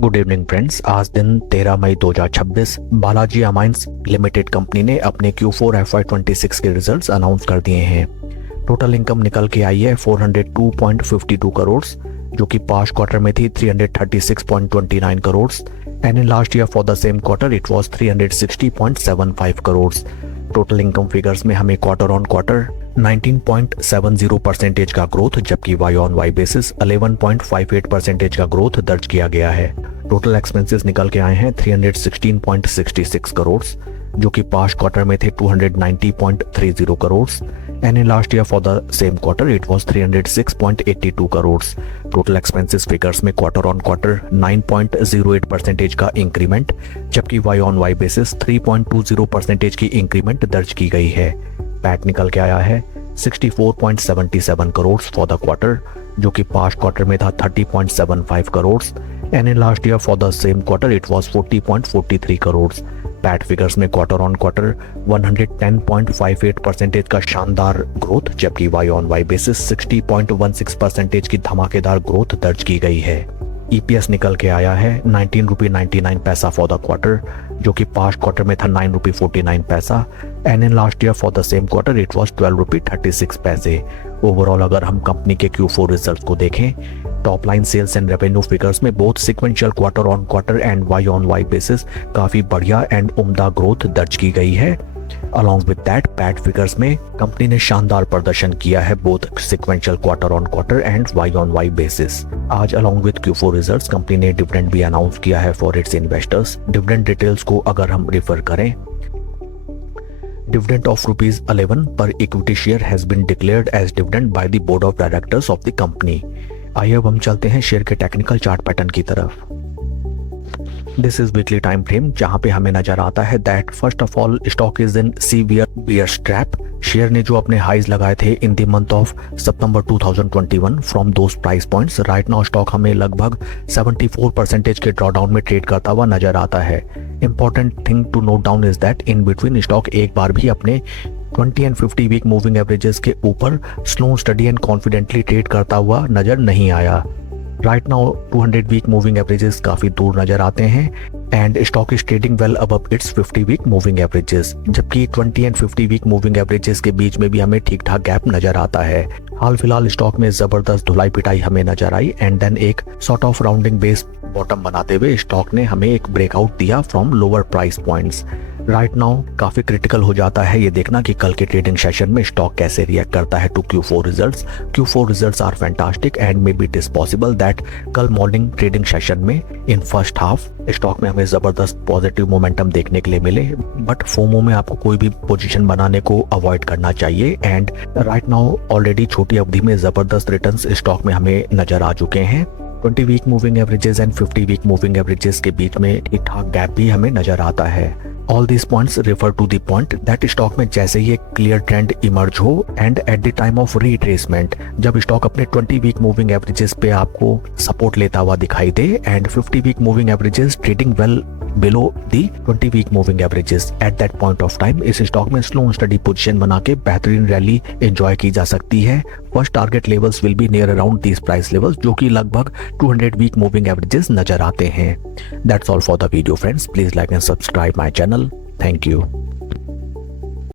Good evening friends. आज दिन 13 मई 2026 Balaji amines limited company ने अपने Q4 FY26 के रिजल्ट्स अनाउंस कर दिए हैं। टोटल इनकम निकल के आई है 402.52 करोड़, जो कि पास्ट क्वार्टर में थी 336.29 crore and in last year for the same quarter it was 360.75 crore. Total income figures में हमें क्वार्टर ऑन क्वार्टर 19.70% का ग्रोथ, जबकि वाई ऑन वाई बेसिस 11.58% का ग्रोथ दर्ज किया गया है। टोटल एक्सपेंसेस निकल के आए हैं 316.66 करोड़, जो कि पास्ट क्वार्टर में थे 290.30 crore and in last year for the same quarter it was 306.82 crore. Total expenses figures में क्वार्टर ऑन क्वार्टर 9.08% का इंक्रीमेंट, जबकि वाई ऑन वाई बेसिस 3.20% की इंक्रीमेंट दर्ज की गई है। पैट निकल के आया है 64.77 करोड़ फॉर द क्वार्टर, जो कि पास्ट क्वार्टर में था 30.75 crore and in last year for the same quarter it was 40.43 crore. PAT figures में क्वार्टर ऑन क्वार्टर 110.58% का शानदार ग्रोथ, जबकि वाई ऑन वाई बेसिस 60.16% की धमाकेदार ग्रोथ दर्ज की गई है। ईपीएस निकल के आया है 19.99 पैसा फॉर द क्वार्टर, जो कि पास्ट क्वार्टर में था 9.49 पैसा and in last year for the same quarter it was 12.36 पैसे। ओवरऑल अगर हम कंपनी के Q4 रिजल्ट्स को देखें, top line sales and revenue figures में both sequential quarter on quarter and Y on Y basis काफी बढ़िया एंड उम्दा ग्रोथ दर्ज की गई है। Along with that PAT figures में कंपनी ने शानदार प्रदर्शन किया है both sequential quarter on quarter and Y on Y basis. आज along with Q4 results company ने डिविडेंड भी अनाउंस किया है for its investors. Dividend details को अगर हम रेफर करें, dividend of ₹11 per equity share has been declared as dividend by the board of directors of the company। आइए अब हम चलते हैं शेयर के टेक्निकल चार्ट पैटर्न की तरफ। This is weekly time frame, जहां पे हमें नजर आता है that first of all stock is in severe bear trap. Share ने जो अपने हाईज लगाए थे in the month of September 2021 from those price points, right now stock हमें लगभग 74% के ड्रॉडाउन में ट्रेड करता हुआ नजर आता है। Important thing to note down is that in between stock एक बार भी अपने 20 एंड 50 वीक मूविंग एवरेजेस के ऊपर slow steady and confidently trade करता हुआ नजर नहीं आया। Right now 200 week moving averages काफी दूर नजर आते हैं and stock is trading well above its 50 week moving averages, जबकि 20 एंड 50 वीक मूविंग एवरेजेस के बीच में भी हमें ठीक ठाक गैप नजर आता है। हाल फिलहाल स्टॉक में जबरदस्त धुलाई पिटाई हमें नजर आई एंड देन एक sort of rounding base bottom बनाते हुए स्टॉक ने हमें एक ब्रेकआउट दिया from lower price points. Right now काफी क्रिटिकल हो जाता है ये देखना कि कल के ट्रेडिंग सेशन में स्टॉक कैसे रिएक्ट करता है to Q4 results. Q4 results are fantastic and maybe it is possible that कल मॉर्निंग ट्रेडिंग सेशन में इन फर्स्ट हाफ स्टॉक में हमें जबरदस्त पॉजिटिव मोमेंटम देखने के लिए मिले, बट फोमो में आपको कोई भी पोजीशन बनाने को अवॉइड करना चाहिए एंड राइट नाउ ऑलरेडी छोटी अवधि में जबरदस्त रिटर्न्स स्टॉक में हमें नजर आ चुके हैं। 20 week moving averages and 50 week moving averages के बीच में ठीक ठाक गैप भी हमें नजर आता है। All these points refer to the point that stock में जैसे ही एक क्लियर ट्रेंड इमर्ज हो and at the time of retracement, जब स्टॉक अपने 20 वीक मूविंग एवरेजेस पे आपको सपोर्ट लेता हुआ दिखाई दे and 50 week moving averages trading well below the 20 week moving averages, at that point of time इस स्टॉक में स्लो स्टडी पोजीशन बना के बेहतरीन रैली एंजॉय की जा सकती है। First target levels will be near around these price levels, जो कि लगभग 200 वीक मूविंग एवरेजेस नजर आते हैं। That's all for the video friends, please like and subscribe my channel. Thank you.